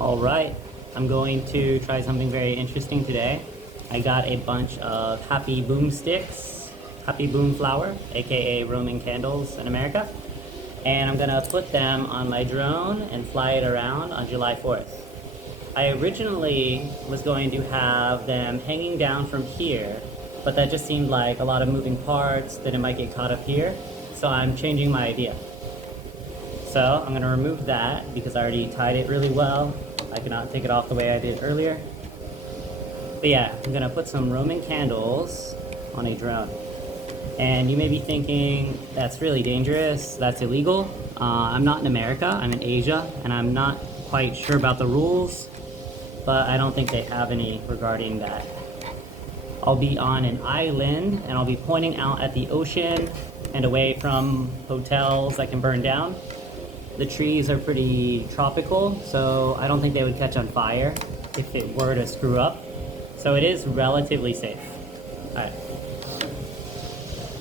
All right, I'm going to try something very interesting today. I got a bunch of Happy Boom sticks, Happy Boom flour, aka Roman candles in America, and I'm gonna put them on my drone and fly it around on July 4th. I originally was going to have them hanging down from here, but that just seemed like a lot of moving parts, that it might get caught up here, so I'm changing my idea. So I'm going to remove that because I already tied it really well. I cannot take it off the way I did earlier. But yeah, I'm going to put some Roman candles on a drone. And you may be thinking, that's really dangerous, that's illegal. I'm not in America, I'm in Asia, and I'm not quite sure about the rules, but I don't think they have any regarding that. I'll be on an island, and I'll be pointing out at the ocean and away from hotels that can burn down. The trees are pretty tropical, so I don't think they would catch on fire if it were to screw up. So it is relatively safe. Alright.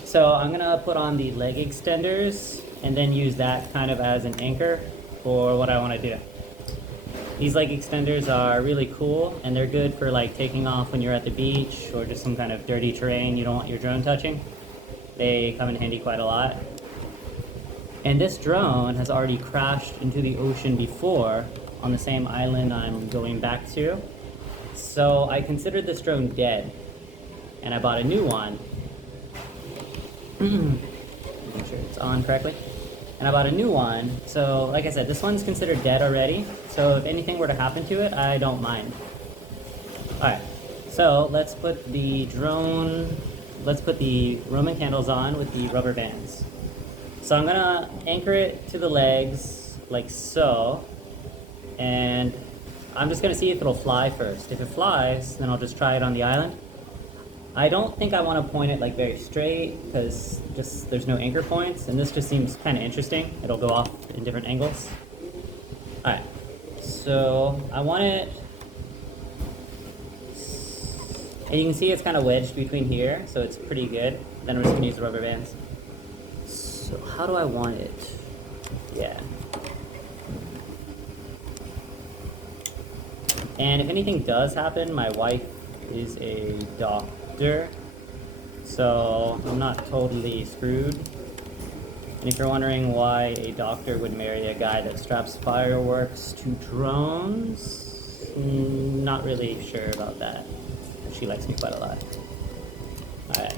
So I'm gonna put on the leg extenders and then use that kind of as an anchor for what I want to do. These leg extenders are really cool, and they're good for like taking off when you're at the beach or just some kind of dirty terrain you don't want your drone touching. They come in handy quite a lot. And this drone has already crashed into the ocean before on the same island I'm going back to. So I considered this drone dead, and I bought a new one. Make sure it's on correctly. And I bought a new one. So like I said, this one's considered dead already. So if anything were to happen to it, I don't mind. Alright, so let's put the Roman candles on with the rubber bands. So I'm gonna anchor it to the legs, like so, and I'm just gonna see if it'll fly first. If it flies, then I'll just try it on the island. I don't think I want to point it like very straight, because just there's no anchor points, and this just seems kind of interesting. It'll go off in different angles. Alright, so I want it, and you can see it's kind of wedged between here, so it's pretty good. Then I'm just gonna use the rubber bands. So how do I want it? Yeah. And if anything does happen, my wife is a doctor, so I'm not totally screwed. And if you're wondering why a doctor would marry a guy that straps fireworks to drones, not really sure about that. She likes me quite a lot. Alright.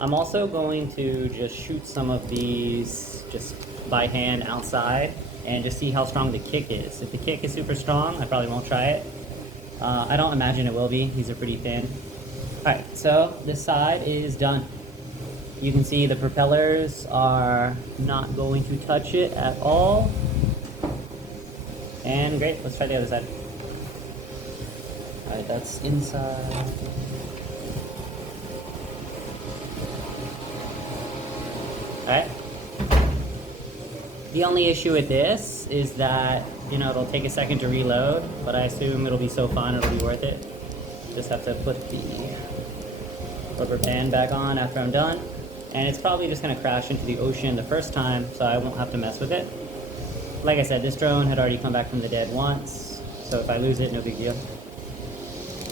I'm also going to just shoot some of these just by hand outside and just see how strong the kick is. If the kick is super strong, I probably won't try it. I don't imagine it will be. These are pretty thin. Alright, so this side is done. You can see the propellers are not going to touch it at all. And great, let's try the other side. Alright, that's inside. Alright. The only issue with this is that, you know, it'll take a second to reload, but I assume it'll be so fun it'll be worth it. Just have to put the rubber band back on after I'm done. And it's probably just going to crash into the ocean the first time, so I won't have to mess with it. Like I said, this drone had already come back from the dead once, so if I lose it, no big deal.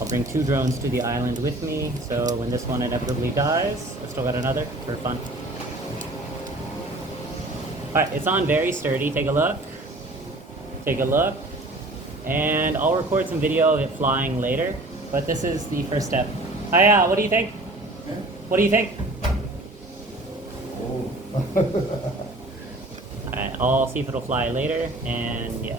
I'll bring 2 drones to the island with me, so when this one inevitably dies, I've still got another for fun. Alright, it's on very sturdy. Take a look. Take a look. And I'll record some video of it flying later, but this is the first step. Hiya, what do you think? What do you think? Alright, I'll see if it'll fly later, and yeah.